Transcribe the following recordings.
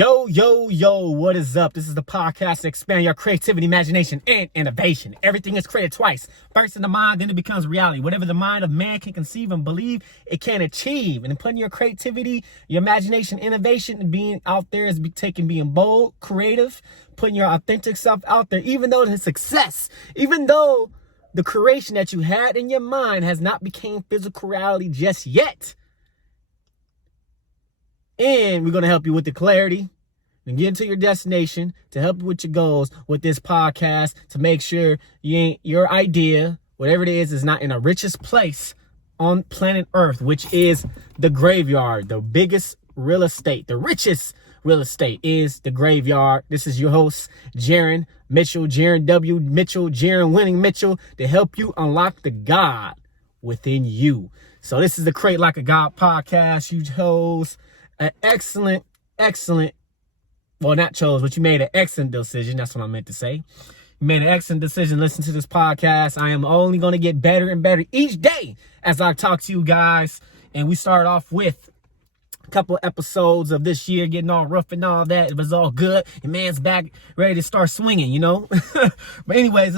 Yo, what is up? This is the podcast to expand your creativity, imagination, and innovation. Everything is created twice. First in the mind, then it becomes reality. Whatever the mind of man can conceive and believe, it can achieve. And putting your creativity, your imagination, innovation, and being out there is being bold, creative, putting your authentic self out there, even though the success, even though the creation that you had in your mind has not become physical reality just yet. And we're going to help you with the clarity and get to your destination, to help you with your goals with this podcast, to make sure your idea, whatever it is not in the richest place on planet Earth, which is the graveyard. The biggest real estate, the richest real estate is the graveyard. This is your host, Jaron Mitchell, Jaron W. Mitchell, Jaron Winning Mitchell, to help you unlock the God within you. So this is the Create Like a God podcast. You chose an excellent, well, not chose, but you made an excellent decision. That's what I meant to say. You made an excellent decision. Listen to this podcast. I am only going to get better and better each day as I talk to you guys. And we start off with a couple episodes of this year getting all rough and all that. It was all good. Your man's back ready to start swinging, you know. But anyways,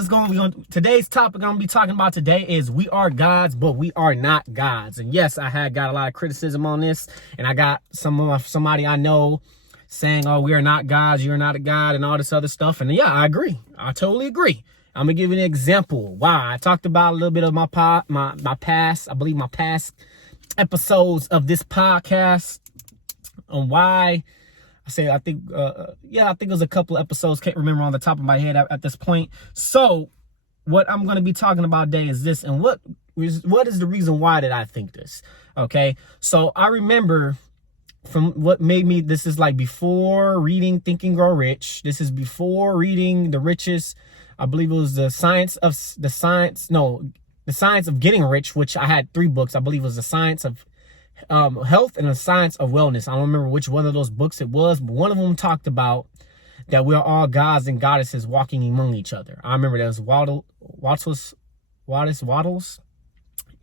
today's topic I'm going to be talking about today is we are gods, but we are not gods. And yes, I had got a lot of criticism on this, and I got somebody I know saying, oh, we are not gods, you're not a god, and all this other stuff. And yeah, I agree. I totally agree. I'm gonna give you an example. Why I talked about a little bit of my past episodes of this podcast, and why I think it was a couple of episodes, can't remember on the top of my head at this point. So what I'm going to be talking about today is this, and what is the reason why did I think this. Okay, so I remember from what made me, this is like before reading Think and Grow Rich. This is before reading The Richest, I believe it was the science of getting rich, which I had 3 books. I believe it was the science of health and the science of wellness. I don't remember which one of those books it was, but one of them talked about that we're all gods and goddesses walking among each other. I remember there was Waddles.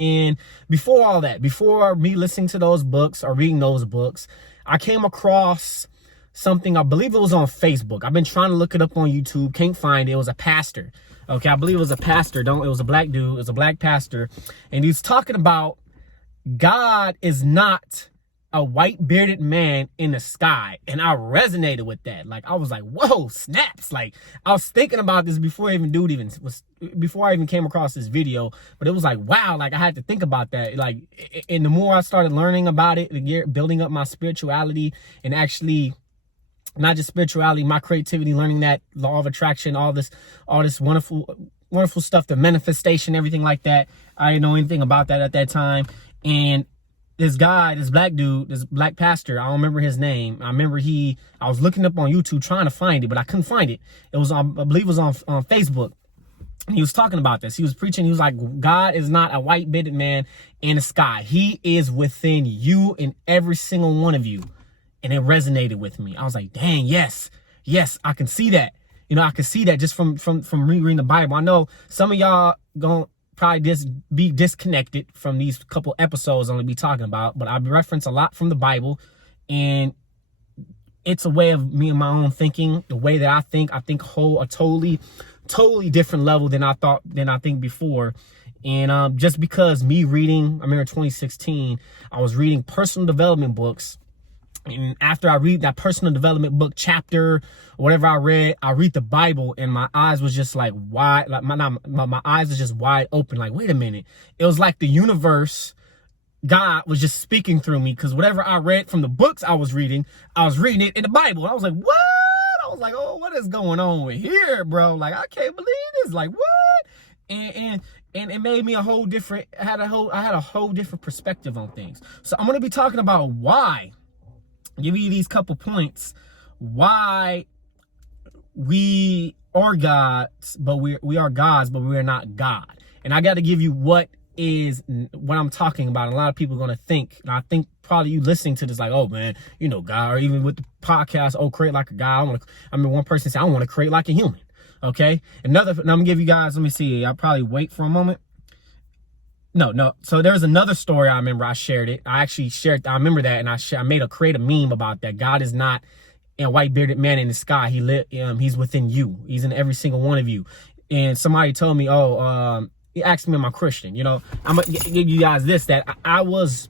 And before all that, before me listening to those books or reading those books, I came across something, I believe it was on Facebook. I've been trying to look it up on YouTube, can't find it. It was a pastor. Okay, I believe it was a pastor. It was a black dude. It was a black pastor. And he was talking about God is not a white bearded man in the sky. And I resonated with that. Like, I was like, whoa, snaps. Like, I was thinking about this before I even came across this video. But it was like, wow, like I had to think about that. Like, and the more I started learning about it, building up my spirituality, and actually not just spirituality, my creativity, learning that law of attraction, all this wonderful stuff, the manifestation, everything like that. I didn't know anything about that at that time. And this black dude, this black pastor, I don't remember his name. I remember I was looking up on YouTube trying to find it, but I couldn't find it. It was I believe it was on Facebook. And he was talking about this. He was preaching. He was like, God is not a white bearded man in the sky. He is within you and every single one of you. And it resonated with me. I was like, dang, yes, I can see that. You know, I can see that just from rereading the Bible. I know some of y'all gonna probably just be disconnected from these couple episodes I'm gonna be talking about, but I reference a lot from the Bible, and it's a way of me and my own thinking. The way that I think whole a totally different level than I think before. And just because me reading, I remember 2016, I was reading personal development books. And after I read that personal development book chapter, or whatever I read the Bible, and my eyes was just like wide, like my eyes was just wide open. Like, wait a minute. It was like the universe, God was just speaking through me, because whatever I read from the books I was reading it in the Bible. And I was like, what? I was like, oh, what is going on with here, bro? Like, I can't believe this. Like, what? And it made me I had a whole different perspective on things. So I'm going to be talking about why. Give you these couple points why we are gods, but we are gods, but we are not God. And I got to give you what I'm talking about. And a lot of people are going to think, and I think probably you listening to this like, oh man, you know, God, or even with the podcast, oh, create like a God. One person said, I want to create like a human. Okay. And I'm going to give you guys, let me see. I'll probably wait for a moment. No. So there was another story I remember I shared it. I remember that, and I made a creative meme about that. God is not and white bearded man in the sky. He's within you. He's in every single one of you. And somebody told me, he asked me, am I Christian? You know, I'm gonna give you guys this, that I was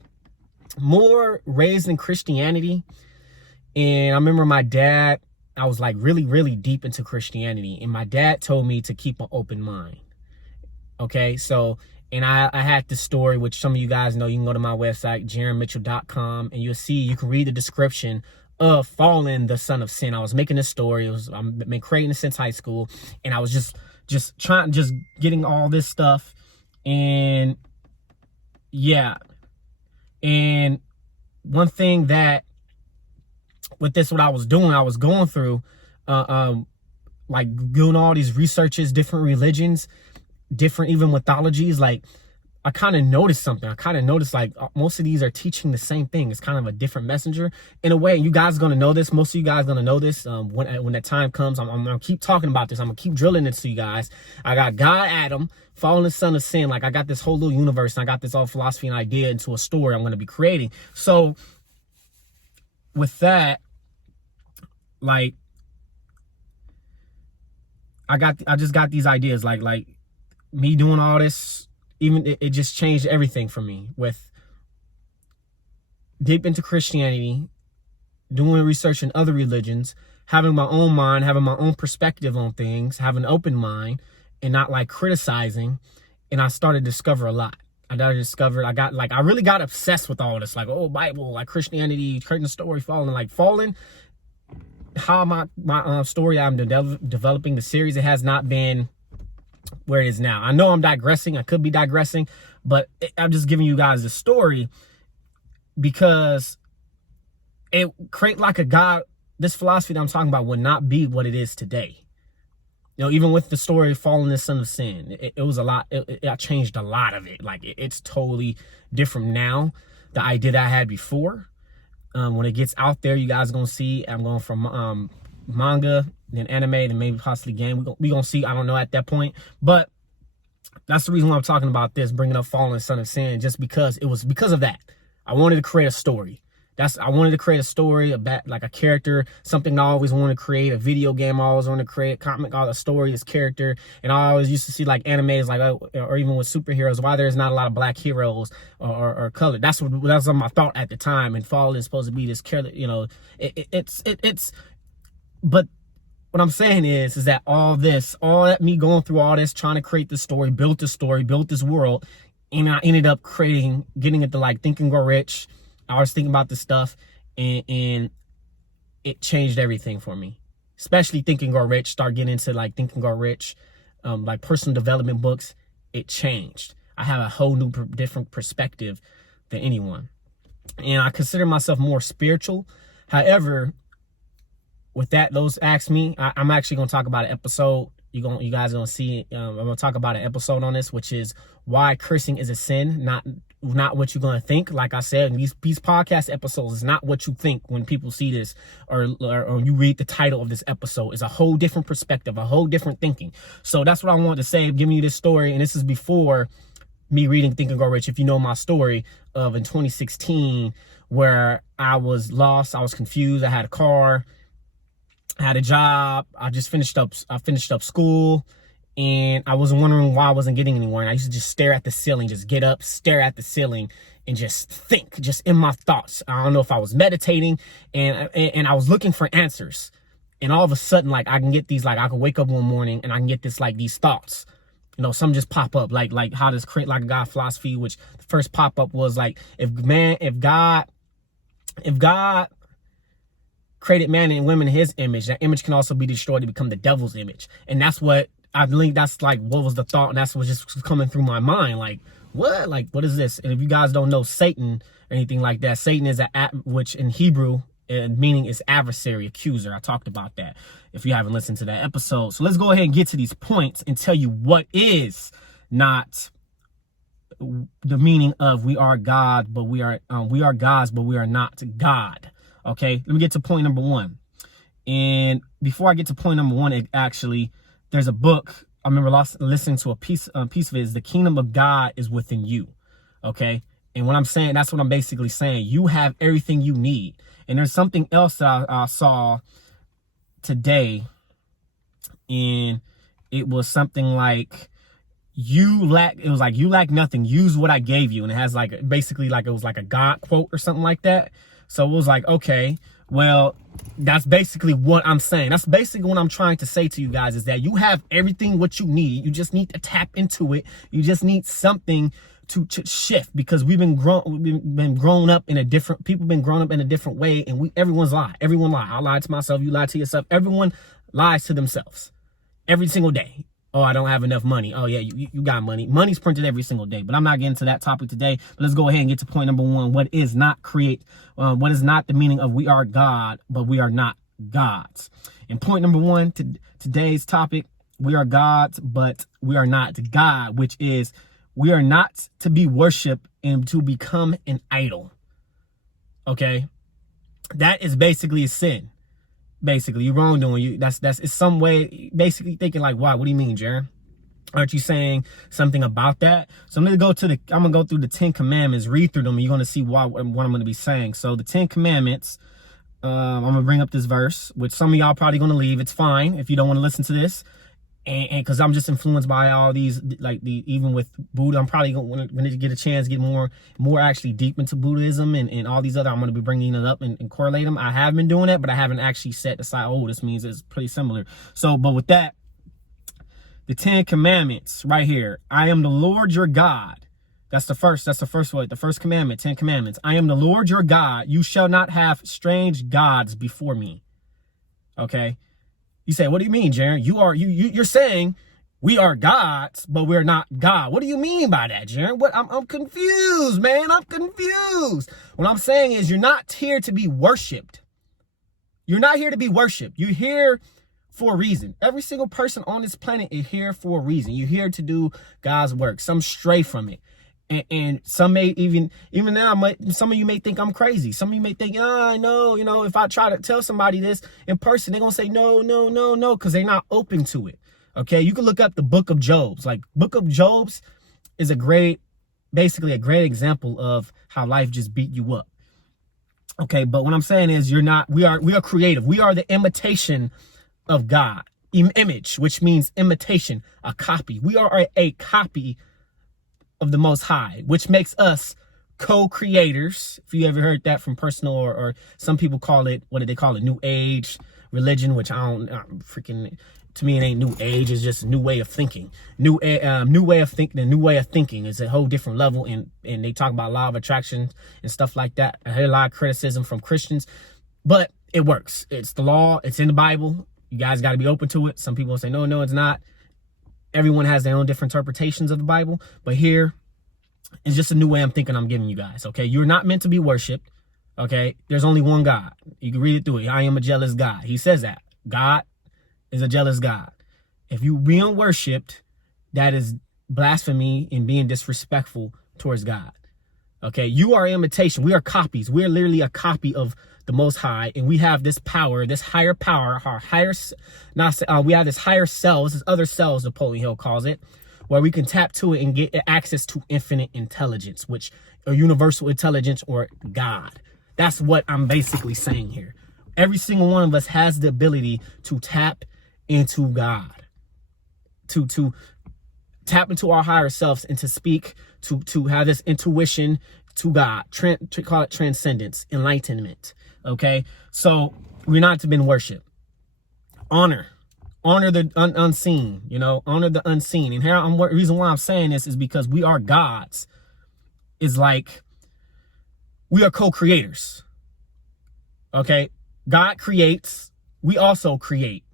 more raised in Christianity. And I remember my dad, I was like really, really deep into Christianity. And my dad told me to keep an open mind. Okay, so, and I had this story, which some of you guys know. You can go to my website, jaronmitchell.com, and you can read the description of falling the son of sin. I was making this story. I've been creating it since high school, and I was just getting all this stuff. And yeah, and one thing that with this, what I was doing, I was going through, like doing all these researches, different religions, different even mythologies. Like, I kind of noticed something. I kind of noticed like most of these are teaching the same thing. It's kind of a different messenger in a way. You guys are going to know this. Most of you guys are going to know this when that time comes. I'm going to keep talking about this. I'm going to keep drilling this to you guys. I got God, Adam, fallen the son of sin. Like, I got this whole little universe, and I got this all philosophy and idea into a story I'm going to be creating. So with that, like, I just got these ideas, like me doing all this. Even it just changed everything for me, with deep into Christianity, doing research in other religions, having my own mind, having my own perspective on things, having an open mind, and not like criticizing. And I started to discover a lot. I really got obsessed with all this, like, oh, Bible, like Christianity, creating the story, falling. How my story I'm developing the series, it has not been where it is now. I know I'm digressing. I could be digressing, but I'm just giving you guys the story because it create like a God. This philosophy that I'm talking about would not be what it is today. You know, even with the story of falling the son of sin, it was a lot. I changed a lot of it. Like, it's totally different now. The idea that I had before, when it gets out there, you guys are gonna see. I'm going from manga, then anime, then maybe possibly game. We're gonna see. I don't know at that point, but that's the reason why I'm talking about this, bringing up fallen son of sin, just because it was because of that. I wanted to create a story. I wanted to create a story about like a character, something I always wanted to create. A video game I always wanted to create, comic, a story, this character. And I always used to see like animes, like, or even with superheroes, why there's not a lot of black heroes or color. That's what my thought at the time. And Fallen is supposed to be this character, you know. But what I'm saying is that all that me going through all this, trying to create this story, built this world, and I ended up getting into like Think and Grow Rich. I was thinking about this stuff, and it changed everything for me. Especially Think and Grow Rich. Start getting into like Think and Grow Rich, like personal development books. It changed. I have a whole new different perspective than anyone, and I consider myself more spiritual. However, with that, those ask me, I'm actually going to talk about an episode. You guys are going to see. I'm going to talk about an episode on this, which is why cursing is a sin, not what you're going to think. Like I said, these podcast episodes is not what you think when people see this or you read the title of this episode. It's a whole different perspective, a whole different thinking. So that's what I wanted to say, giving you this story. And this is before me reading Think and Grow Rich. If you know my story of in 2016, where I was lost, I was confused, I had a car, I had a job, I finished up school, and I was wondering why I wasn't getting anywhere. And I used to just stare at the ceiling, just get up, stare at the ceiling, and just think, just in my thoughts. I don't know if I was meditating, and I was looking for answers. And all of a sudden, like, I can get these, like, I can wake up one morning and I can get this, like, these thoughts. You know, some just pop up, like how this create like a God philosophy, which the first pop up was like, if God created man and women in his image, that image can also be destroyed to become the devil's image. And that's what I believe, that's like what was the thought, and that's what just coming through my mind. Like, what is this? And if you guys don't know Satan or anything like that, Satan is which in Hebrew meaning is adversary, accuser. I talked about that if you haven't listened to that episode. So let's go ahead and get to these points and tell you what is not the meaning of we are God, but we are gods, but we are not God. Okay, let me get to point number one. And before I get to point number one, there's a book I remember listening to a piece of it. Is the kingdom of God is within you. Okay, and what I'm saying, that's what I'm basically saying. You have everything you need. And there's something else that I saw today, and it was something like, you lack nothing, use what I gave you. And it has like, basically like, it was like a God quote or something like that. So it was like, okay, well, that's basically what I'm saying. That's basically what I'm trying to say to you guys, is that you have everything what you need. You just need to tap into it. You just need something to shift, because we've been grown up in a different, people been grown up in a different way, and everyone lie. I lie to myself, you lie to yourself. Everyone lies to themselves every single day. Oh, I don't have enough money. Oh yeah, you got money. Money's printed every single day. But I'm not getting to that topic today. But let's go ahead and get to point number one. What is not the meaning of we are God, but we are not gods? And point number one to today's topic, we are gods, but we are not God, which is, we are not to be worshiped and to become an idol. Okay? That is basically a sin. Basically, you're wrongdoing. That's it's some way, basically thinking like, wow, what do you mean, Jaron? Aren't you saying something about that? So I'm gonna go through the 10 Commandments, read through them, and you're gonna see what I'm gonna be saying. So the 10 Commandments, I'm gonna bring up this verse, which some of y'all probably gonna leave. It's fine if you don't want to listen to this. And because I'm just influenced by all these, like even with Buddha, I'm probably going to get a chance to get more actually deep into Buddhism and all these other. I'm going to be bringing it up and correlate them. I have been doing it, but I haven't actually set aside, oh, this means it's pretty similar. So, but with that, the 10 Commandments right here. I am the Lord your God. That's the first one. The first commandment, 10 Commandments. I am the Lord your God. You shall not have strange gods before me. Okay. You say, what do you mean, Jaron? You're saying we are gods, but we're not God. What do you mean by that, Jaron? I'm confused, man. I'm confused. What I'm saying is, you're not here to be worshipped. You're not here to be worshipped. You're here for a reason. Every single person on this planet is here for a reason. You're here to do God's work. Some stray from it. And some may even now, some of you may think I'm crazy. Some of you may think, I know, if I try to tell somebody this in person, they're going to say, no, because they're not open to it. Okay. You can look up the book of Jobs. Like, book of Jobs is basically a great example of how life just beat you up. Okay. But what I'm saying is, we are creative. We are the imitation of God. Image, which means imitation, a copy. We are a copy of the Most High, which makes us co-creators. If you ever heard that from personal, or some people call it, what do they call it? New Age religion, which to me, it ain't New Age. It's just a new way of thinking. New way of thinking is a whole different level. And they talk about law of attraction and stuff like that. I hear a lot of criticism from Christians, but it works. It's the law. It's in the Bible. You guys got to be open to it. Some people say, no, it's not. Everyone has their own different interpretations of the Bible, but here is just a new way I'm thinking I'm giving you guys. Okay. You're not meant to be worshiped. Okay. There's only one God. You can read it through it. I am a jealous God. He says that God is a jealous God. If you being worshipped, that is blasphemy and being disrespectful towards God. Okay. You are imitation. We are copies. We're literally a copy of the Most High, and we have this power, this higher power, we have this higher selves, this other selves, Napoleon Hill calls it, where we can tap to it and get access to infinite intelligence, which or universal intelligence, or God. That's what I'm basically saying here. Every single one of us has the ability to tap into God, to tap into our higher selves, and to speak, to have this intuition to God, to call it transcendence, enlightenment. Okay, so we're not to be worshipped. Honor the unseen. Honor the unseen. And here, the reason why I'm saying this is because we are gods. Is like we are co-creators. Okay, God creates. We also create,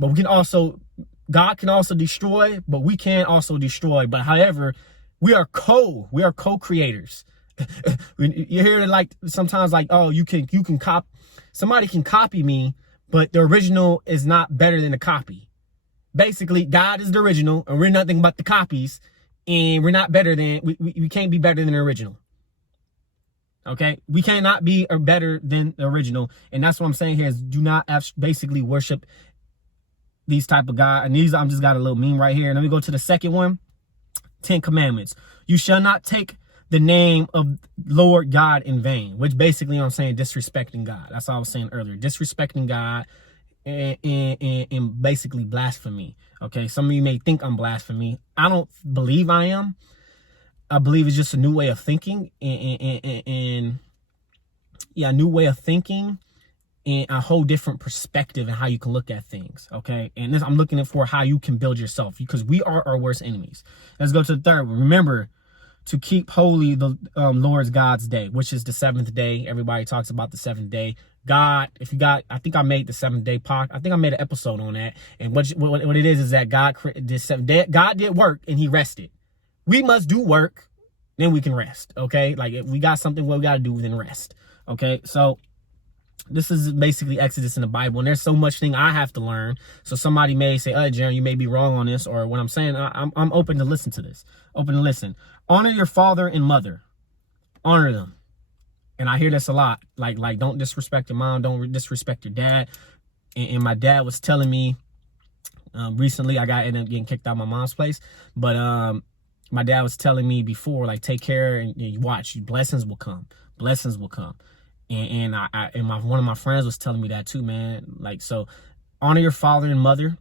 but God can also destroy, but we can also destroy. But however, we are co-creators. You hear it like sometimes like, oh, you can copy, somebody can copy me, but the original is not better than the copy. Basically, God is the original and we're nothing but the copies, and we're not better than, we can't be better than the original. Okay, we cannot be better than the original. And that's what I'm saying here is, do not basically worship these type of God. And these, I'm just got a little meme right here. And let me go to the second one. 10 Commandments. You shall not take the name of Lord God in vain, which basically I'm saying disrespecting God. That's all I was saying earlier. Disrespecting God, and basically blasphemy. Okay, some of you may think I'm blasphemy. I don't believe I am. I believe it's just a new way of thinking, and yeah, a new way of thinking, and a whole different perspective and how you can look at things. Okay, and this I'm looking for how you can build yourself, because we are our worst enemies. Let's go to the third one. Remember to keep holy the Lord's God's day, which is the seventh day. Everybody talks about the seventh day. God, if you got, I think I made the seventh day I think I made an episode on that. And what it is that God did seventh day. God did work and he rested. We must do work, then we can rest. Okay, like if we got something what we got to do, then rest. Okay, so this is basically Exodus in the Bible, and there's so much thing I have to learn. So somebody may say, Jaron, you may be wrong on this, or what I'm saying, I'm open to listen to this. Open to listen. Honor your father and mother. Honor them. And I hear this a lot. Like don't disrespect your mom, don't disrespect your dad. And my dad was telling me recently, ended up getting kicked out of my mom's place. But my dad was telling me before, like, take care and you watch, blessings will come. Blessings will come. And one of my friends was telling me that too, man. Like, so honor your father and mother.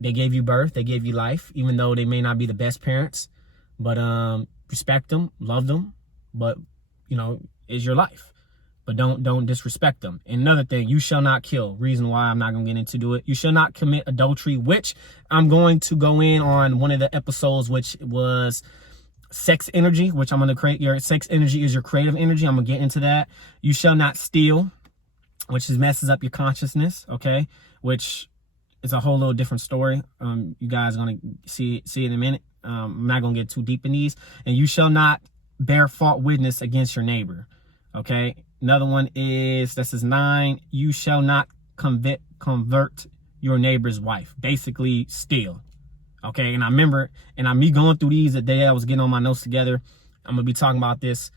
They gave you birth, they gave you life, even though they may not be the best parents. But respect them, love them. But is your life. But don't disrespect them. And another thing, you shall not kill. Reason why I'm not gonna get into it. You shall not commit adultery, which I'm going to go in on one of the episodes, which was sex energy, which I'm going to create. Your sex energy is your creative energy. I'm going to get into that. You shall not steal, which messes up your consciousness. Okay. Which is a whole little different story. You guys are going to see it in a minute. I'm not going to get too deep in these. And you shall not bear false witness against your neighbor. Okay. Another one is, this is 9. You shall not convert your neighbor's wife. Basically steal. Okay, and I remember, me going through these the day I was getting all my notes together. I'm going to be talking about this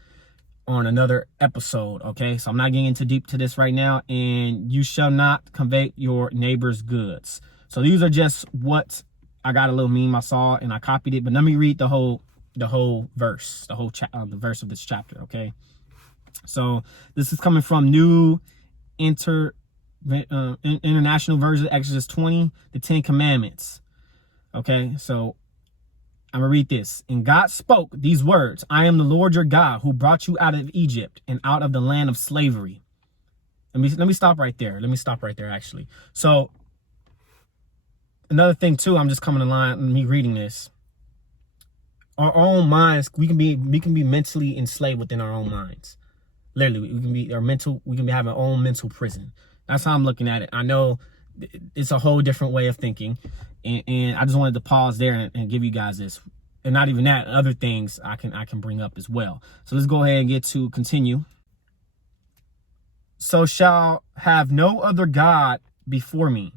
on another episode, okay? So I'm not getting into deep to this right now. And you shall not convey your neighbor's goods. So these are just what I got, a little meme I saw and I copied it. But let me read the whole verse, the verse of this chapter, okay? So this is coming from New International Version, Exodus 20, the 10 Commandments. Okay, so I'm going to read this. And God spoke these words, I am the Lord your God who brought you out of Egypt and out of the land of slavery. Let me stop right there. Actually. So another thing too, I'm just coming in line, me reading this. Our own minds, we can be mentally enslaved within our own minds. Literally, we can be having our own mental prison. That's how I'm looking at it. I know it's a whole different way of thinking. And I just wanted to pause there and give you guys this. And not even that, other things I can bring up as well. So let's go ahead and continue. So shall have no other God before me.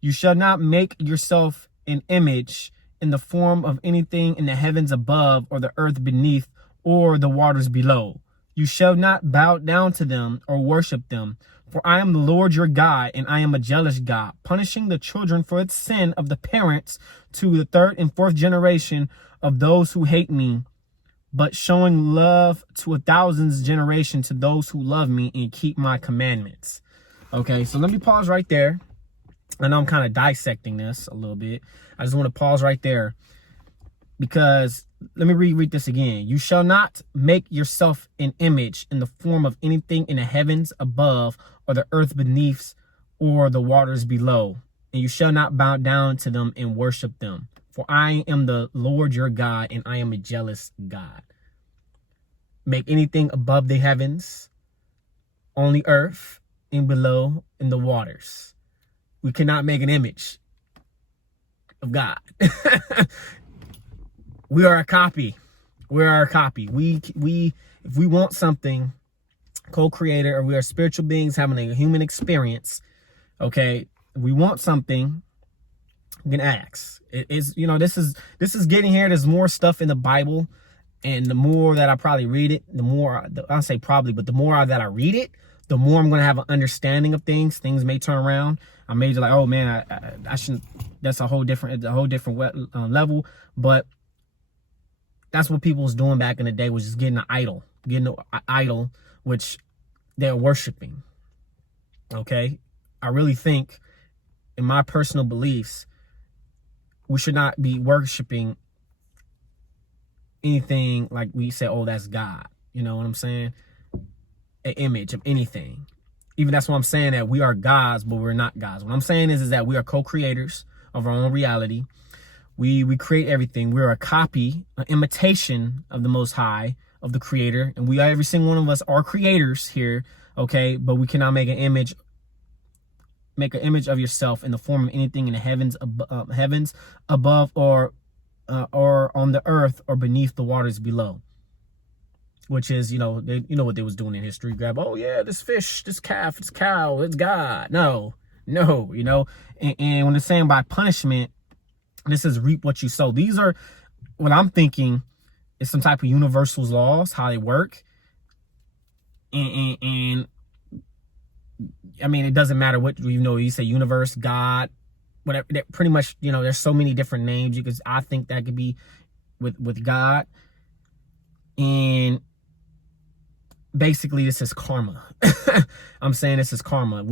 You shall not make yourself an image in the form of anything in the heavens above or the earth beneath or the waters below. You shall not bow down to them or worship them. For I am the Lord your God, and I am a jealous God, punishing the children for its sin of the parents to the 3rd and 4th generation of those who hate me, but showing love to 1,000th generation to those who love me and keep my commandments. Okay, so let me pause right there. I know I'm kind of dissecting this a little bit. I just want to pause right there because let me reread this again. You shall not make yourself an image in the form of anything in the heavens above or the earth beneath or the waters below. And you shall not bow down to them and worship them. For I am the Lord your God, and I am a jealous God. Make anything above the heavens, on the earth, and below in the waters. We cannot make an image of God. We are a copy. We are a copy. If we want something, co-creator, or we are spiritual beings having a human experience, okay, if we want something, we can ask. This is getting here. There's more stuff in the Bible, and the more that I probably read it, the more that I read it, the more I'm going to have an understanding of things. Things may turn around. I may be like, oh man, I shouldn't. That's a whole different level. But that's what people was doing back in the day, was just getting an idol, which they're worshiping. Okay, I really think, in my personal beliefs, we should not be worshiping anything like we say, oh, that's God. You know what I'm saying? An image of anything. Even that's what I'm saying, that we are gods, but we're not gods. What I'm saying is that we are co-creators of our own reality. We create everything. We're a copy, an imitation of the Most High, of the Creator. And we are, every single one of us are creators here, okay? But we cannot make an image of yourself in the form of anything in the heavens above, or on the earth, or beneath the waters below. Which is, you know what they was doing in history. Grab, oh yeah, this fish, this calf, this cow, it's God. No, you know. And when they're saying by punishment, this is reap what you sow. These are, what I'm thinking, is some type of universal laws, how they work. And I mean, it doesn't matter what, you say universe, God, whatever. Pretty much, there's so many different names. I think that could be with God. And basically, this is karma. I'm saying this is karma,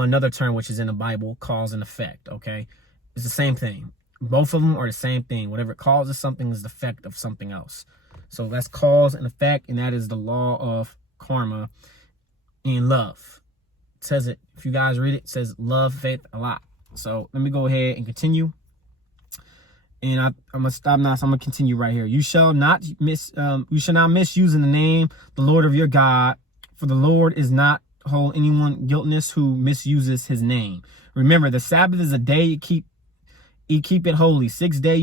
another term which is in the Bible, cause and effect, okay? It's the same thing. Both of them are the same thing. Whatever causes something is the effect of something else. So that's cause and effect, and that is the law of karma and love. It says it, if you guys read it, it says love, faith, a lot. So let me go ahead and continue. And I'm gonna stop now. So I'm gonna continue right here. You shall not misuse in the name the Lord of your God, for the Lord is not hold anyone guiltless who misuses his name. Remember, the Sabbath is a day you keep it holy. 6 days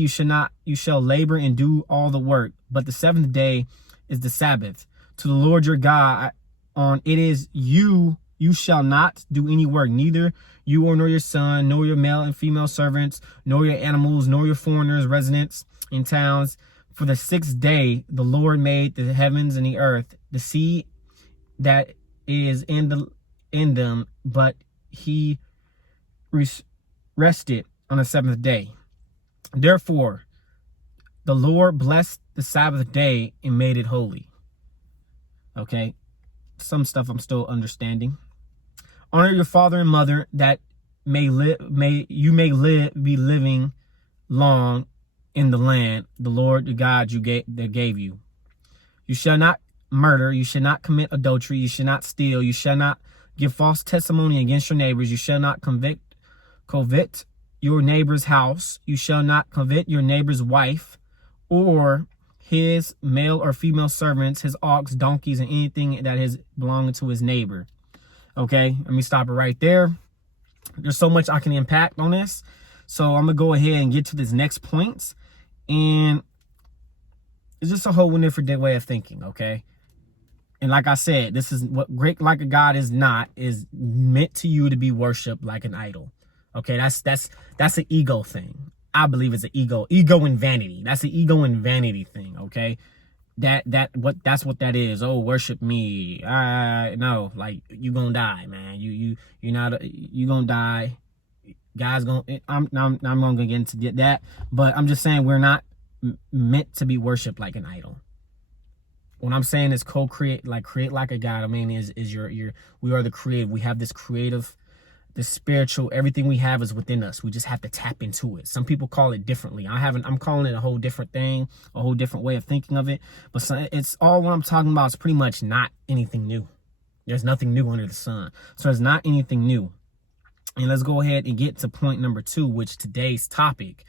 you shall labor and do all the work, but the seventh day is the Sabbath to the Lord your God. On it is you shall not do any work, neither you or nor your son, nor your male and female servants, nor your animals, nor your foreigners, residents in towns. For the 6th day the Lord made the heavens and the earth, the sea that is in them, but he rested on the 7th day. Therefore the Lord blessed the Sabbath day and made it holy. Okay, some stuff I'm still understanding. Honor your father and mother, that you may be living long in the land the Lord your God that gave you. You shall not murder. You shall not commit adultery. You shall not steal. You shall not give false testimony against your neighbors. You shall not covet your neighbor's house. You shall not covet your neighbor's wife, or his male or female servants, his ox, donkeys, and anything that is belonging to his neighbor. Okay, let me stop it right there. There's so much I can impact on this. So I'm going to go ahead and get to this next point. And it's just a whole different way of thinking, okay? And like I said, this is what great like a God is meant to you to be worshipped like an idol. Okay, that's an ego thing. I believe it's an ego and vanity. That's an ego and vanity thing, okay? That's what that is. Oh, worship me. No, like, you gonna die, man. You gonna die. Guys I'm not gonna get into that, but I'm just saying we're not meant to be worshipped like an idol. What I'm saying is create like a God. I mean, is we are the creative. We have this creative, the spiritual, everything we have is within us. We just have to tap into it. Some people call it differently. I'm calling it a whole different thing, a whole different way of thinking of it. But it's all what I'm talking about is pretty much not anything new. There's nothing new under the sun. So it's not anything new. And let's go ahead and get to point number 2, which today's topic,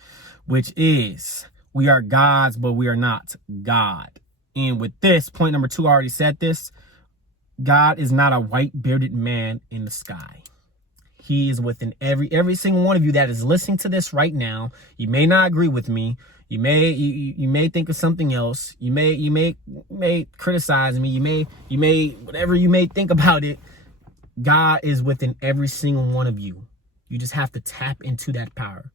which is we are gods, but we are not God. And with this, point number 2, I already said this. God is not a white bearded man in the sky. He is within every single one of you that is listening to this right now. You may not agree with me. You may think of something else. You may criticize me. You may whatever you may think about it. God is within every single one of you. You just have to tap into that power.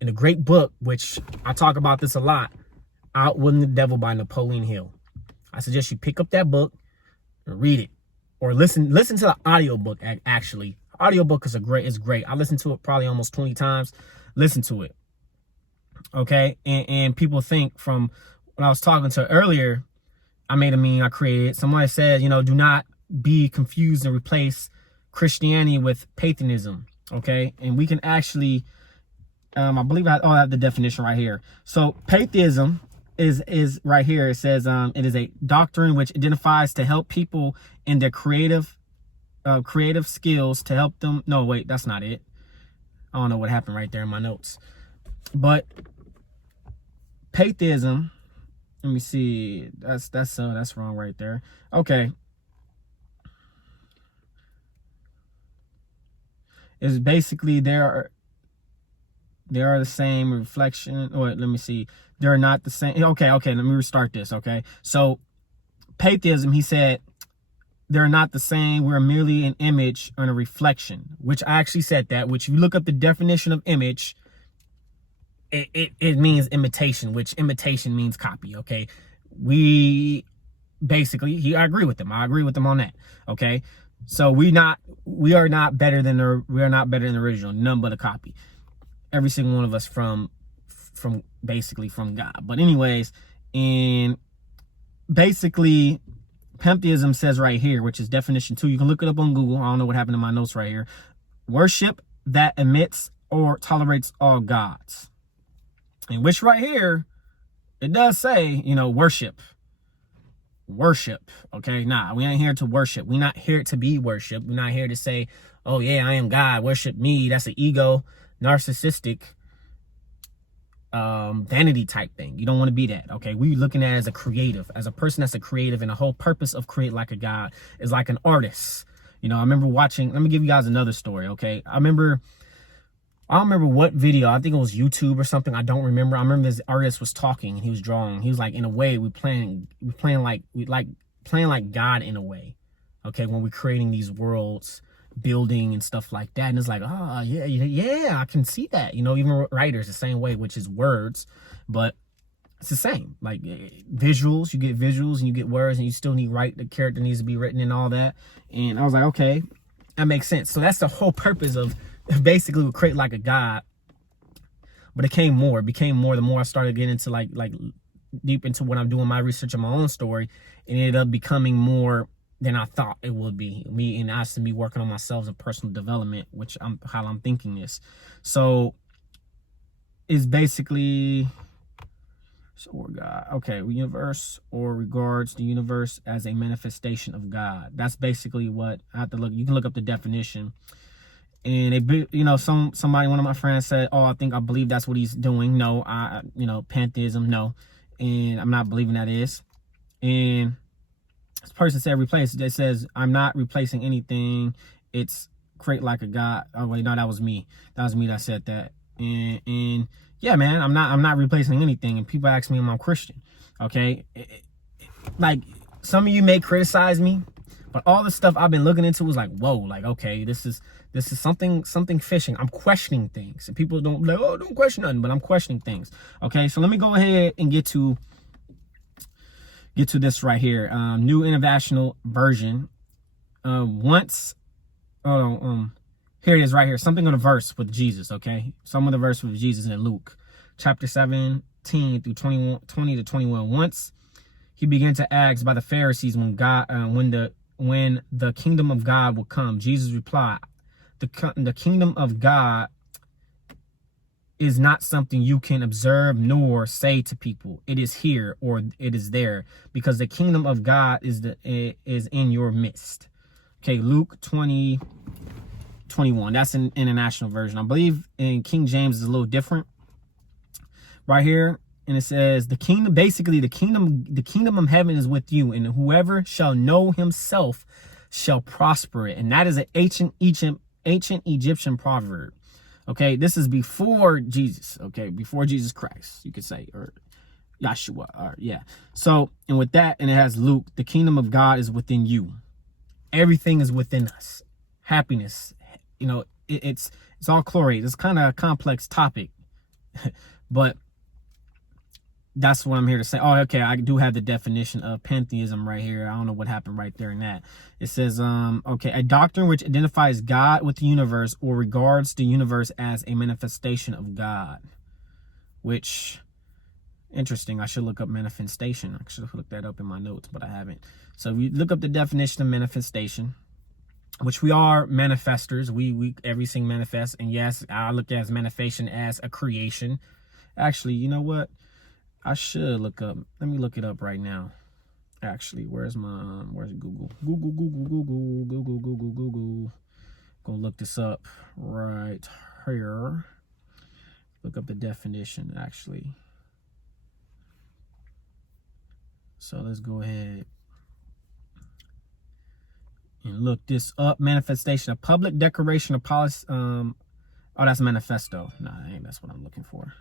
In a great book, which I talk about this a lot, Outwitting the Devil by Napoleon Hill. I suggest you pick up that book and read it, or listen to the audiobook. Actually, audiobook is great. I listened to it probably almost 20 times. Listen to it. Okay. And people think from what I was talking to earlier, I made a meme I created. Somebody said, do not be confused and replace Christianity with Pantheism. Okay, and we can actually, I believe I have the definition right here. So Pantheism is right here. It says it is a doctrine which identifies to help people in their creative skills to help them. No, wait, that's not it. I don't know what happened right there in my notes. But Pantheism, let me see. That's wrong right there. Okay. It's basically they are the same reflection. Or let me see. They're not the same. Okay, let me restart this. Okay. So Pantheism, he said, they're not the same. We're merely an image and a reflection, which I actually said that, which if you look up the definition of image, it means imitation, which imitation means copy. Okay. We basically, I agree with them. I agree with them on that. Okay. So we are not better than the original, none but a copy. Every single one of us from basically from God. But anyways, and basically Pantheism says right here, which is definition 2. You can look it up on Google. I don't know what happened to my notes right here. Worship that admits or tolerates all gods. And which right here, it does say, worship. Okay, nah, we ain't here to worship. We're not here to be worshiped. We're not here to say, oh yeah, I am God, worship me. That's an ego, narcissistic, vanity type thing. You don't want to be that. Okay, we looking at it as a creative, as a person that's a creative, and the whole purpose of create like a God is like an artist. I remember watching, let me give you guys another story. Okay, I don't remember what video. I think it was YouTube or something. I don't remember. I remember this artist was talking and he was drawing. He was like, in a way, we playing like God in a way. Okay, when we're creating these worlds, building and stuff like that. And it's like, oh yeah, I can see that. Even writers the same way, which is words, but it's the same. Like visuals, you get visuals and you get words, and you still need the character needs to be written and all that. And I was like, okay, that makes sense. So that's the whole purpose of basically we create like a God. But it became more the more I started getting into like deep into what I'm doing, my research on my own story. It ended up becoming more than I thought it would be. Me working on myself and personal development, which how I'm thinking this. So it's basically or God. Okay, universe or regards the universe as a manifestation of God. That's basically what I have to look. You can look up the definition. And somebody, one of my friends said, "Oh, I believe that's what he's doing." No, Pantheism, no, and I'm not believing that is. And this person said, "Replace." It says, "I'm not replacing anything. It's create like a God." Oh wait, no, that was me. That was me that said that. And yeah, man, I'm not replacing anything. And people ask me, "Am I Christian?" Okay, like some of you may criticize me, but all the stuff I've been looking into was like, whoa, like, okay, this is something fishing. I'm questioning things. And people don't like, oh, don't question nothing, but I'm questioning things. Okay, so let me go ahead and get to this right here. New International Version. Here it is right here. Something on a verse with Jesus, okay? Some of the verse with Jesus in Luke. Chapter 17 through 20 to 21. Once he began to ask by the Pharisees when the kingdom of God will come, Jesus replied, the kingdom of God is not something you can observe nor say to people, it is here or it is there, because the kingdom of God is in your midst. Okay, Luke 20:21. That's an international version. I believe in King James is a little different. Right here, and it says the kingdom of heaven is with you, and whoever shall know himself shall prosper it. And that is an ancient Egyptian proverb. Okay, this is before Jesus. Okay, before Jesus Christ, you could say, or Yahshua, or yeah. So, and with that, and it has Luke, the kingdom of God is within you. Everything is within us. Happiness, it's all correlated. It's kind of a complex topic, but that's what I'm here to say. Oh, okay, I do have the definition of pantheism right here. I don't know what happened right there in that. It says, okay, a doctrine which identifies God with the universe or regards the universe as a manifestation of God. Which, interesting, I should look up manifestation. I should have looked that up in my notes, but I haven't. So if you look up the definition of manifestation, which we are manifestors. We everything manifests. And yes, I look at as manifestation as a creation. Actually, you know what? I should look up. Let me look it up right now. Actually, where's Google? Google. Go look this up right here. Look up the definition, actually. So let's go ahead and look this up. Manifestation, a public declaration of policy. Oh, that's manifesto. Nah, that's what I'm looking for.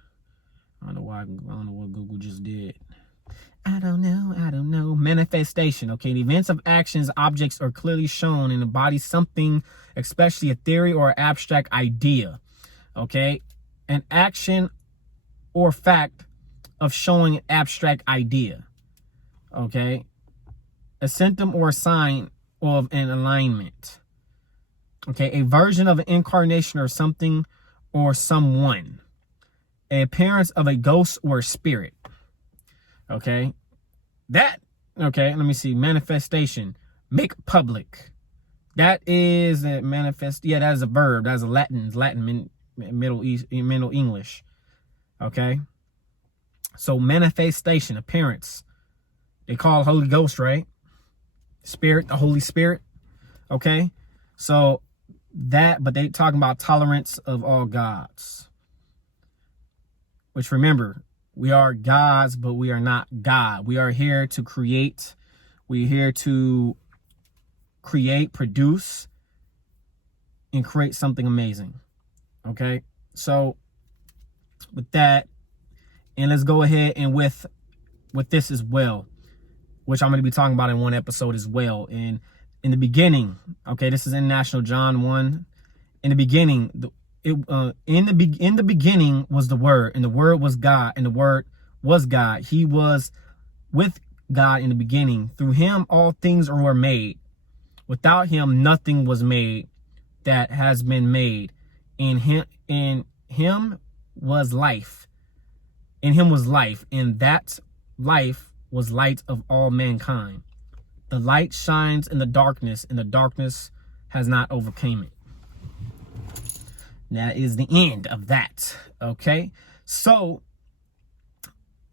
I don't know why. I don't know what Google just did. I don't know. Manifestation. Okay, the events of actions, objects are clearly shown and embody something, especially a theory or abstract idea. Okay, an action or fact of showing an abstract idea. Okay, a symptom or a sign of an alignment. Okay, a version of an incarnation or something or someone. An appearance of a ghost or a spirit. Okay, let me see. Manifestation, make public. That is a manifest. Yeah, that is a verb. That is a Latin, Middle English. Okay, so manifestation, appearance. They call it Holy Ghost, right? Spirit, the Holy Spirit. Okay, so but they talking about tolerance of all gods. Which, remember, we are gods, but we are not God. We are here to create. We're here to create, produce, and create something amazing. Okay? So, with that, and let's go ahead and with this as well, which I'm going to be talking about in one episode as well. And in the beginning, okay, this is International John 1. In the beginning, in the beginning was the Word, and the Word was God, and the Word was God. He was with God in the beginning. Through him all things were made. Without him nothing was made that has been made. In him was life. In him was life, and that life was light of all mankind. The light shines in the darkness, and the darkness has not overcome it. That is the end of that. Okay, so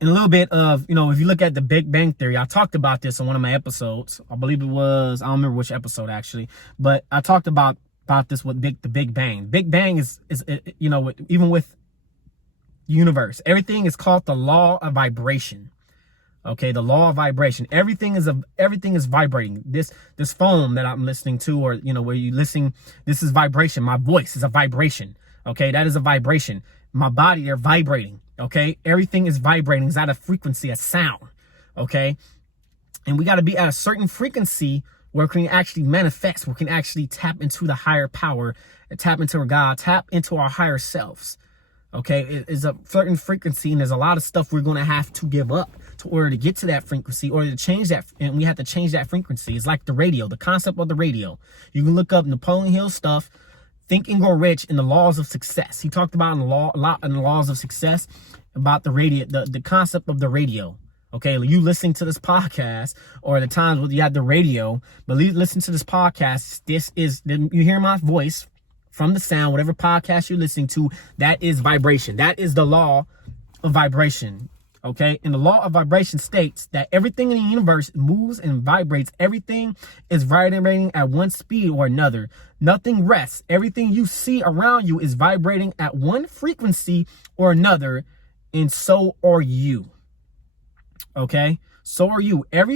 in a little bit of, if you look at the Big Bang Theory, I talked about this on one of my episodes. I believe it was, I don't remember which episode actually, but I talked about this with the Big Bang. Big Bang is even with the universe, everything is called the law of vibration. Okay, the law of vibration. Everything is vibrating. This phone that I'm listening to, or where you listening, this is vibration. My voice is a vibration. Okay, that is a vibration. My body, they're vibrating. Okay, everything is vibrating. It's at a frequency, a sound. Okay, and we got to be at a certain frequency where we can actually manifest. We can actually tap into the higher power, tap into our God, tap into our higher selves. Okay, it is a certain frequency, and there's a lot of stuff we're going to have to give up in order to get to that frequency, or to change that, and we have to change that frequency. It's like the radio, the concept of the radio. You can look up Napoleon Hill stuff, Think and Grow Rich, and the laws of success. He talked about a lot in the laws of success about the radio, the concept of the radio. Okay, you listening to this podcast, or the times when you have the radio, but listen to this podcast. You hear my voice from the sound, whatever podcast you're listening to, that is vibration. That is the law of vibration. Okay, and the law of vibration states that everything in the universe moves and vibrates. Everything is vibrating at one speed or another. Nothing rests. Everything you see around you is vibrating at one frequency or another, and so are you. Okay, so are you. Let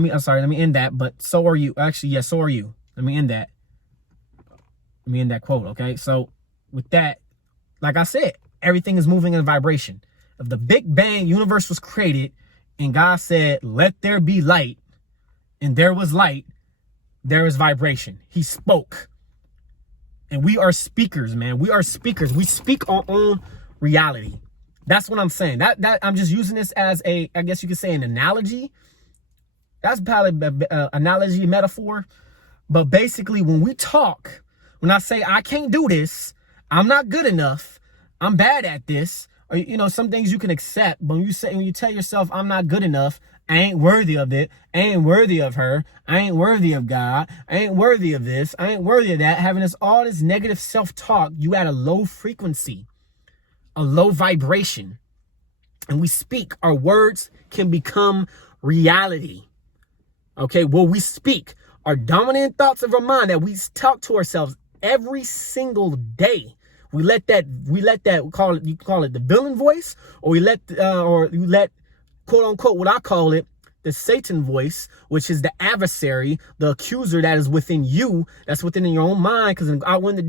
me end that, but so are you. Actually, yes, so are you. Let me end that quote. Okay, so with that, like I said, everything is moving in vibration. If the Big Bang universe was created and God said, let there be light, and there was light, there is vibration. He spoke. And we are speakers, man. We are speakers. We speak our own reality. That's what I'm saying. That I'm just using this as I guess you could say, an analogy. That's probably an analogy, metaphor. But basically, when we talk, when I say I can't do this, I'm not good enough, I'm bad at this, or some things you can accept, but when you tell yourself I'm not good enough, I ain't worthy of it. I ain't worthy of her. I ain't worthy of God. I ain't worthy of this. I ain't worthy of that. Having all this negative self-talk, you at a low frequency, a low vibration. And we speak, our words can become reality. Okay, well, we speak our dominant thoughts of our mind that we talk to ourselves every single day. We let that call it, you call it the villain voice, or you let quote unquote, what I call it, the Satan voice, which is the adversary, the accuser that is within you, that's within your own mind. Because in Outwitting the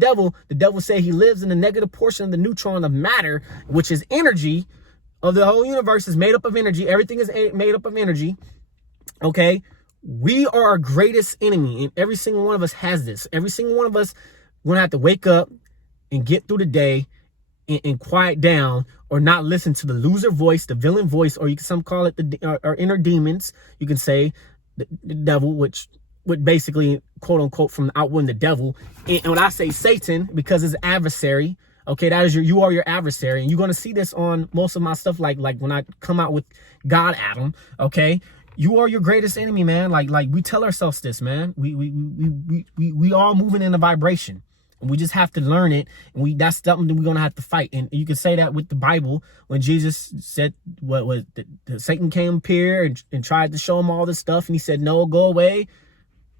devil say he lives in the negative portion of the neutron of matter, which is energy. Of the whole universe is made up of energy. Everything is made up of energy. Okay. We are our greatest enemy. And every single one of us has this. Every single one of us going to have to wake up and get through the day and quiet down, or not listen to the loser voice, the villain voice, or you can some call it our inner demons. You can say the devil, which would basically quote unquote from Outwitting the devil. And when I say Satan, because it's adversary, okay, that is you are your adversary. And you're going to see this on most of my stuff. Like when I come out with God Adam, okay, you are your greatest enemy, man. Like we tell ourselves this, man. We all moving in a vibration. And we just have to learn it. And that's something that we're going to have to fight. And you can say that with the Bible, when Jesus said Satan came up here and tried to show him all this stuff. And he said, no, go away.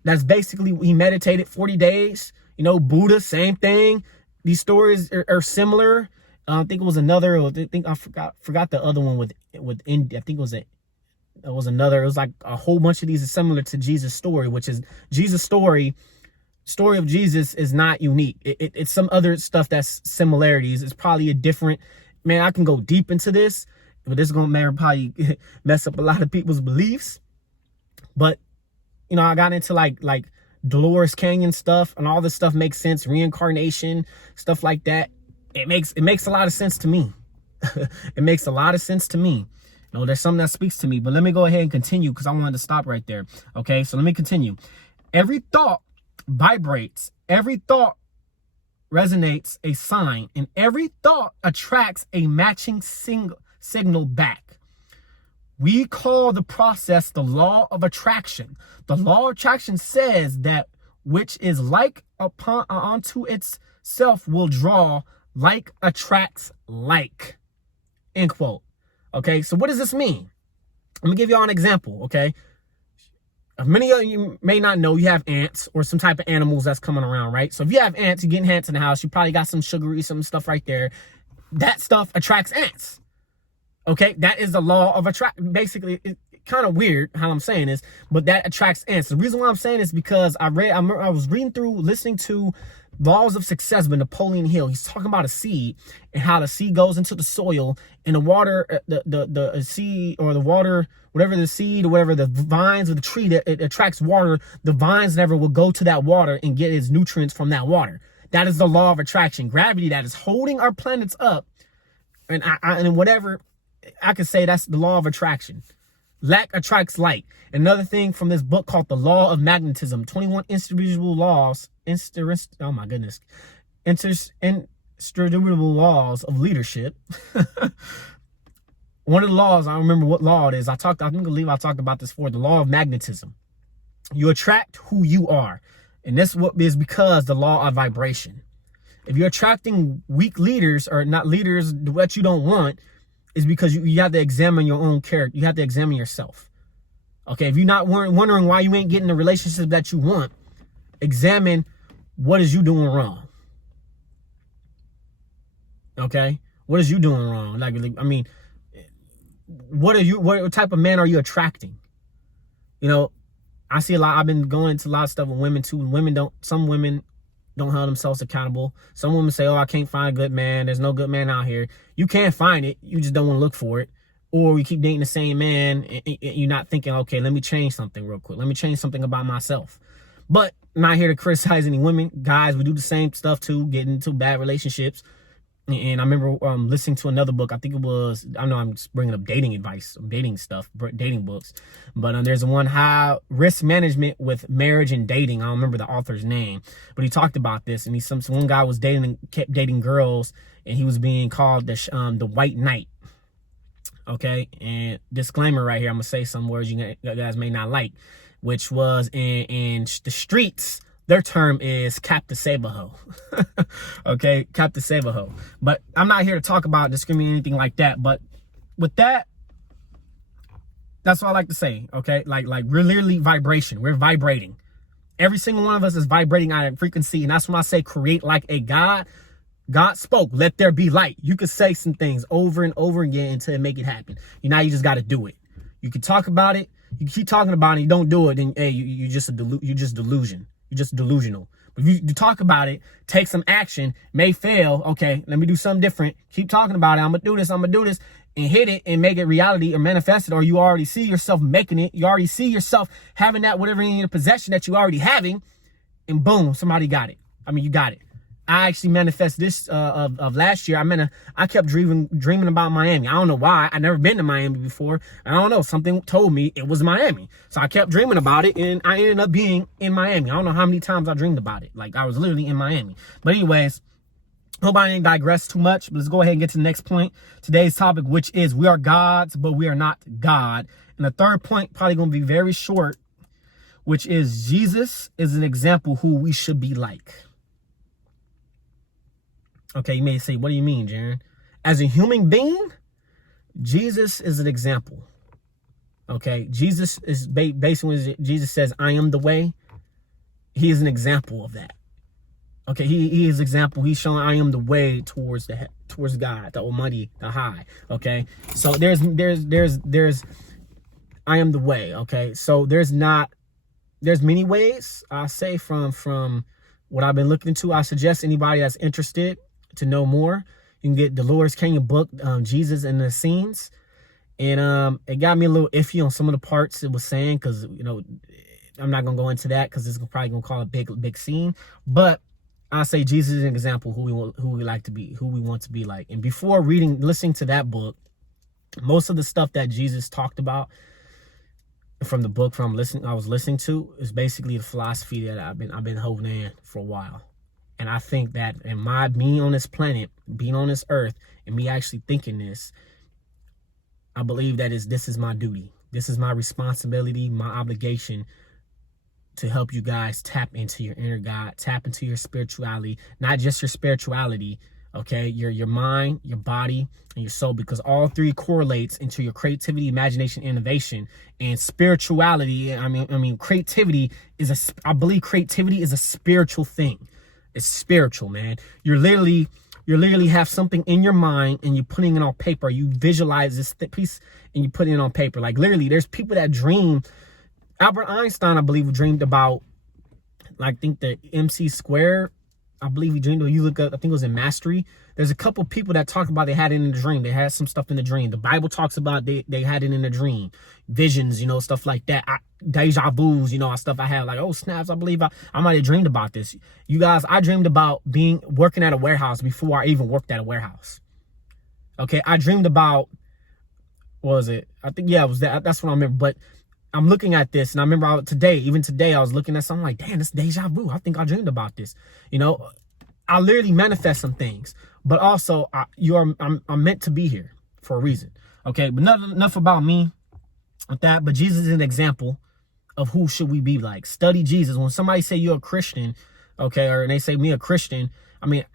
That's basically, he meditated 40 days. You know, Buddha, same thing. These stories are similar. I think it was another, I forgot the other one with India. I think it was another. It was like a whole bunch of these are similar to Jesus' story, which is Jesus' story of Jesus is not unique. It's some other stuff that's similarities. It's probably a different, man, I can go deep into this, but this is going to probably mess up a lot of people's beliefs. But, you know, I got into like Dolores Canyon stuff, and all this stuff makes sense. Reincarnation, stuff like that. It makes a lot of sense to me. It makes a lot of sense to me. You know, there's something that speaks to me, but let me go ahead and continue because I wanted to stop right there. Okay, so let me continue. Every thought vibrates, every thought resonates a sign, and every thought attracts a matching signal back. We call the process the law of attraction. The law of attraction says that which is like onto itself will draw, like attracts like. End quote. Okay, so what does this mean? Let me give y'all an example, okay? Many of you may not know, you have ants or some type of animals that's coming around, right? So if you have ants, you're getting ants in the house, you probably got some sugary, some stuff right there. That stuff attracts ants. Okay, that is the law of attract. Basically, it's kind of weird how I'm saying this, but that attracts ants. The reason why I'm saying this is because I was listening to Laws of Success by Napoleon Hill. He's talking about a seed and how the seed goes into the soil, and the water, the seed or the water, whatever the seed or whatever the vines or the tree that it attracts water, the vines never will go to that water and get its nutrients from that water. That is the law of attraction. Gravity that is holding our planets up, and whatever I could say, that's the law of attraction. Lack attracts like. Another thing from this book called The Law of Magnetism, 21 individual laws, oh my goodness, indisputable laws of leadership. One of the laws, I don't remember what law it is. I believe I talked about this before, the law of magnetism. You attract who you are. And this is because the law of vibration. If you're attracting weak leaders, or not leaders that you don't want, is because you have to examine your own character. You have to examine yourself. Okay, if you're not wondering why you ain't getting the relationship that you want, examine what is you doing wrong. Okay, what is you doing wrong? Like, I mean, what type of man are you attracting? You know, I see a lot. I've been going into a lot of stuff with women too, and some women don't hold themselves accountable. Some women say, oh, I can't find a good man. There's no good man out here. You can find it. You just don't want to look for it. Or you keep dating the same man and you're not thinking, okay, let me change something real quick. Let me change something about myself. But I'm not here to criticize any women. Guys, we do the same stuff too, get into bad relationships. And I remember listening to another book. I think it was, I know I'm just bringing up dating advice, dating stuff, dating books. But there's one, High Risk Management with Marriage and Dating. I don't remember the author's name, but he talked about this. And one guy was kept dating girls, and he was being called the White Knight. Okay, and disclaimer right here, I'm gonna say some words you guys may not like, which was in the streets, their term is cap to save a hoe. Okay, cap to save a hoe. But I'm not here to talk about discriminating anything like that. But with that, that's what I like to say. Okay, like we're literally vibration. We're vibrating. Every single one of us is vibrating at a frequency, and that's when I say create like a God. God spoke, let there be light. You could say some things over and over again until it make it happen. Now you just got to do it. You can talk about it. You keep talking about it. You don't do it. Then hey, you just delusion. You're just delusional. But if you talk about it, take some action, may fail. Okay, let me do something different. Keep talking about it. I'm going to do this and hit it and make it reality or manifest it. Or you already see yourself making it. You already see yourself having that, whatever in your possession that you already having. And boom, somebody got it. I mean, you got it. I actually manifest this of last year. I kept dreaming about Miami. I don't know why. I never been to Miami before. I don't know. Something told me it was Miami. So I kept dreaming about it, and I ended up being in Miami. I don't know how many times I dreamed about it. Like, I was literally in Miami. But anyways, hope I didn't digress too much. But let's go ahead and get to the next point. Today's topic, which is we are gods, but we are not God. And the third point, probably going to be very short, which is Jesus is an example who we should be like. Okay, you may say, what do you mean, Jaron? As a human being, Jesus is an example. Okay, Jesus is basically when Jesus says, I am the way. He is an example of that. Okay, he is an example. He's showing I am the way towards God, the Almighty, the High. Okay, so there's I am the way. Okay, so there's many ways. I say from what I've been looking into. I suggest anybody that's interested to know more, you can get Dolores Canyon book, Jesus and the Scenes. And it got me a little iffy on some of the parts it was saying, because I'm not gonna go into that because it's probably gonna call a big scene. But I say Jesus is an example who we like to be, who we want to be like. And before listening to that book, most of the stuff that Jesus talked about from the book I was listening to is basically the philosophy that I've been holding in for a while. And I think that in my being on this planet, being on this earth, and me actually thinking this, I believe that this is my duty. This is my responsibility, my obligation to help you guys tap into your inner God, tap into your spirituality, not just your spirituality, okay, your mind, your body, and your soul, because all three correlates into your creativity, imagination, innovation, and spirituality. I mean, creativity I believe creativity is a spiritual thing. It's spiritual, man. You literally have something in your mind and you're putting it on paper. You visualize this piece and you put it on paper. Like, literally, there's people that dream. Albert Einstein, I believe, dreamed about, I think, the MC square. I believe he dreamed. You look up, I think it was in Mastery. There's a couple people that talk about they had it in the dream. They had some stuff in the dream. The Bible talks about they had it in the dream. Visions, stuff like that. Deja vus, stuff I had like, oh, snaps, I believe I might have dreamed about this. You guys, I dreamed about working at a warehouse before I even worked at a warehouse. Okay, I dreamed about, what was it? I think, yeah, it was that. That's what I remember. But I'm looking at this, and I remember even today, I was looking at something like, damn, this deja vu. I think I dreamed about this. I literally manifest some things, but also I'm meant to be here for a reason. Okay, but enough about me with that. But Jesus is an example of who should we be like. Study Jesus. When somebody say you're a Christian, okay, or they say me a Christian, I mean,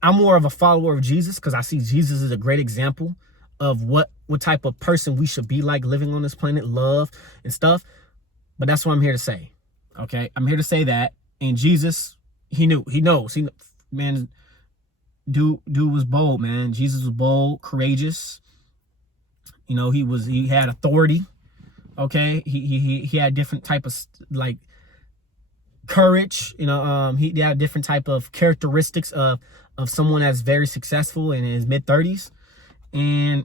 I'm more of a follower of Jesus because I see Jesus as a great example of what type of person we should be like living on this planet, love and stuff. But that's what I'm here to say. Okay, I'm here to say that. And Jesus, he knows. Man, dude was bold, man. Jesus was bold, courageous. He had authority. Okay, he had different type of like courage. He had different type of characteristics of someone that's very successful in his mid-30s. And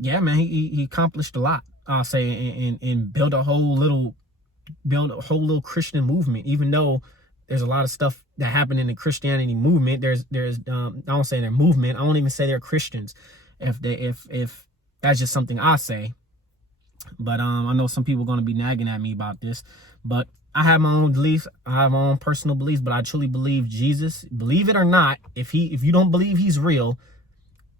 yeah, man, he accomplished a lot, I'll say, and built a whole little Christian movement. Even though there's a lot of stuff that happened in the Christianity movement, there's I don't say they're movement. I won't even say they're Christians, if that's just something I say. But I know some people are going to be nagging at me about this, but I have my own beliefs. I have my own personal beliefs, but I truly believe Jesus. Believe it or not, if you don't believe he's real,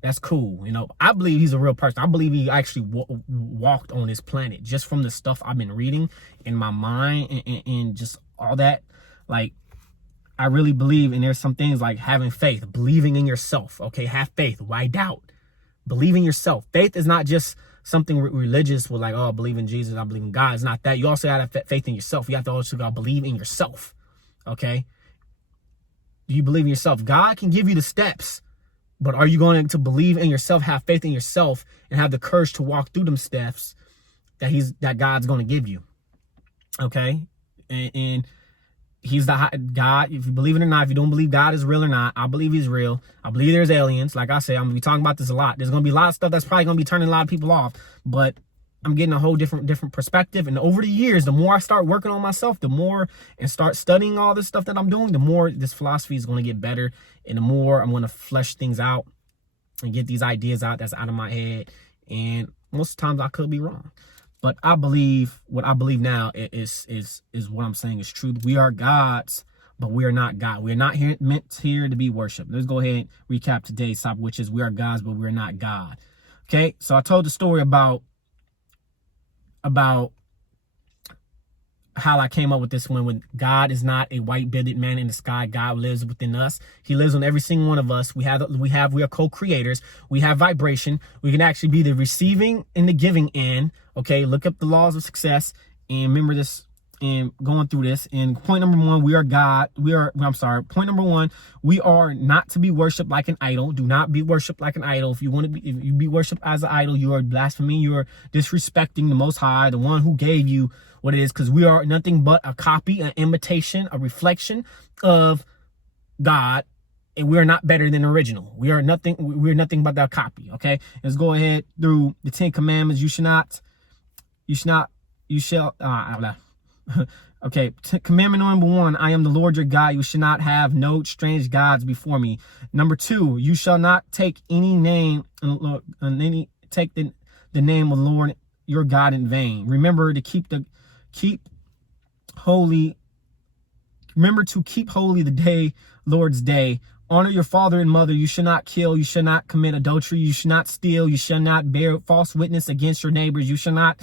That's cool. You know, I believe he's a real person. I believe he actually walked on this planet, just from the stuff I've been reading in my mind and just all that. Like, I really believe, and there's some things like having faith, believing in yourself. Okay, have faith. Why doubt? Believe in yourself. Faith is not just something religious with like, oh, I believe in Jesus, I believe in God. It's not that. You also have to have faith in yourself. You have to also believe in yourself. Okay? You believe in yourself. God can give you the steps, but are you going to believe in yourself, have faith in yourself, and have the courage to walk through them steps that God's going to give you? Okay? And he's the God. If you believe it or not, if you don't believe God is real or not, I believe he's real. I believe there's aliens. Like I say, I'm going to be talking about this a lot. There's going to be a lot of stuff that's probably going to be turning a lot of people off, but I'm getting a whole different perspective. And over the years, the more I start working on myself, the more and start studying all this stuff that I'm doing, the more this philosophy is going to get better. And the more I'm going to flesh things out and get these ideas out that's out of my head. And most times I could be wrong. But I believe what I believe now is what I'm saying is true. We are gods, but we are not God. We are not meant here to be worshipped. Let's go ahead and recap today's topic, which is we are gods, but we are not God. Okay, so I told the story about how I came up with this one. When God is not a white-bearded man in the sky, God lives within us. He lives on every single one of us. We are co-creators. We have vibration. We can actually be the receiving and the giving end. Okay, look up the laws of success and remember this and going through this. And point number one, we are God. Point number one, we are not to be worshipped like an idol. Do not be worshipped like an idol. If you be worshipped as an idol, you are blaspheming. You are disrespecting the Most High, the one who gave you what it is, because we are nothing but a copy, an imitation, a reflection of God, and we are not better than the original. We're nothing but that copy. Okay, let's go ahead through the 10 Commandments. Okay, commandment number 1, I am the Lord your God. You shall not have no strange gods before me. Number 2, you shall not take any name, take the name of the Lord your God in vain. Remember to keep holy the Lord's day. Honor your father and mother. You shall not kill. You shall not commit adultery. You shall not steal. You shall not bear false witness against your neighbors. You shall not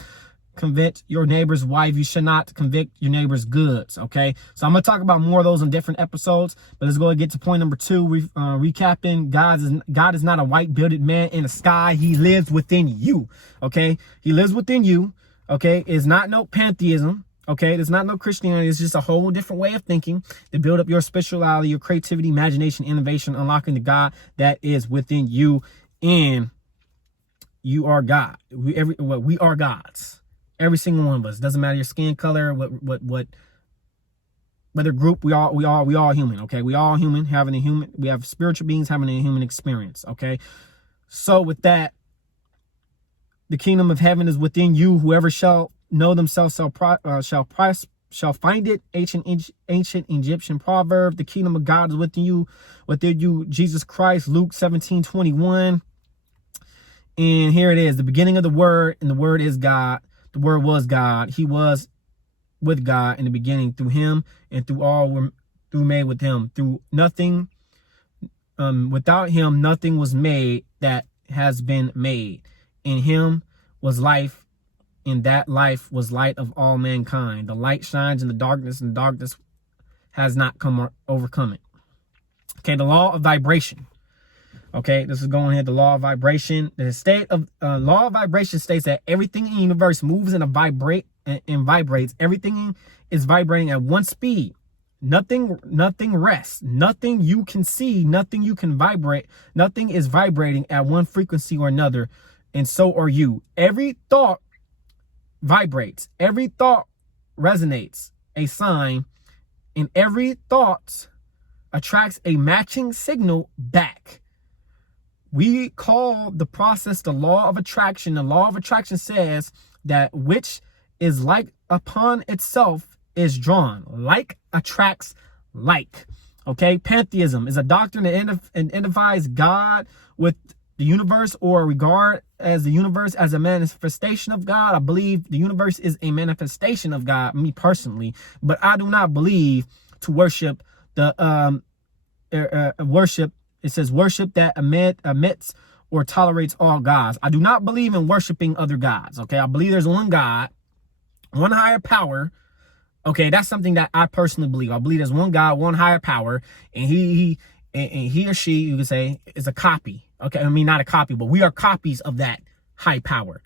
convict your neighbor's wife. You should not convict your neighbor's goods. Okay, so I'm gonna talk about more of those in different episodes, but let's go and get to point number 2. Recapping, God is not a white-bearded man in the sky. He lives within you. Okay, he lives within you. Okay, it's not no pantheism. Okay, it's not no Christianity. It's just a whole different way of thinking to build up your spirituality, your creativity, imagination, innovation, unlocking the God that is within you. And you are God. We are gods. Every single one of us. Doesn't matter your skin color, whether group, we all human. Okay, we all human, we have spiritual beings having a human experience. Okay, so with that, the kingdom of heaven is within you. Whoever shall know themselves shall find it. Ancient Egyptian proverb. The kingdom of God is within you. Jesus Christ, Luke 17:21. And here it is, the beginning of the word, and the word is God. The word was God. He was with God in the beginning. Through him and through all were made with him. Through nothing, without him, nothing was made that has been made. In him was life, and that life was light of all mankind. The light shines in the darkness, and the darkness has not overcome it. Okay, the law of vibration. Okay, this is going here. The law of vibration. The state of law of vibration states that everything in the universe moves and vibrates. Everything is vibrating at one speed. Nothing rests. Nothing you can see. Nothing you can vibrate. Nothing is vibrating at one frequency or another, and so are you. Every thought vibrates. Every thought resonates a sign, and every thought attracts a matching signal back. We call the process the law of attraction. The law of attraction says that which is like upon itself is drawn. Like attracts like. Okay, pantheism is a doctrine that identifies God with the universe, or regard as the universe as a manifestation of God. I believe the universe is a manifestation of God, me personally, but I do not believe to worship the worship. It says worship that emits or tolerates all gods. I do not believe in worshiping other gods. Okay, I believe there's one God, one higher power. Okay, that's something that I personally believe. I believe there's one God, one higher power, and he or she, you could say, is a copy. Okay, I mean, not a copy, but we are copies of that high power.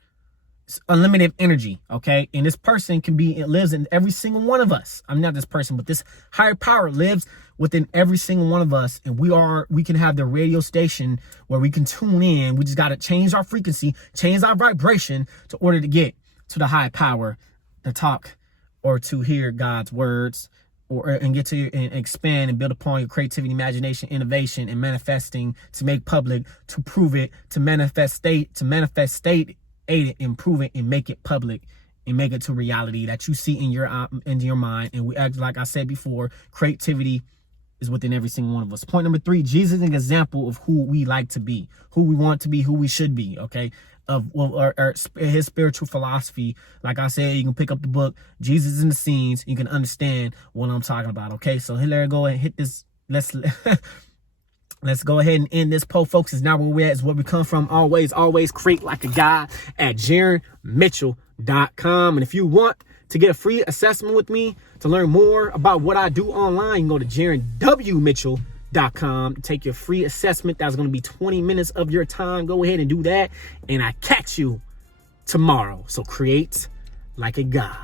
It's unlimited energy, okay? And this person lives in every single one of us. I'm not this person, but this higher power lives within every single one of us. And we can have the radio station where we can tune in. We just got to change our frequency, change our vibration in order to get to the high power to talk or to hear God's words, and get to and expand and build upon your creativity, imagination, innovation, and manifesting to make public, to prove it, to manifest state, aid it, improve it, and make it public, and make it to reality that you see in your mind. And we act, like I said before, creativity is within every single one of us. Point number 3, Jesus is an example of who we like to be, who we want to be, who we should be. Okay, of his spiritual philosophy. Like I said, you can pick up the book Jesus in the Scenes. You can understand what I'm talking about. Okay, so let's go and hit this. Let's go ahead and end this poll, folks. Is now where we're at, is where we come from. Always create like a guy at JaronMitchell.com. And if you want to get a free assessment with me to learn more about what I do online, you can go to JaronWMitchell.com to take your free assessment. That's going to be 20 minutes of your time. Go ahead and do that. And I catch you tomorrow. So create like a guy.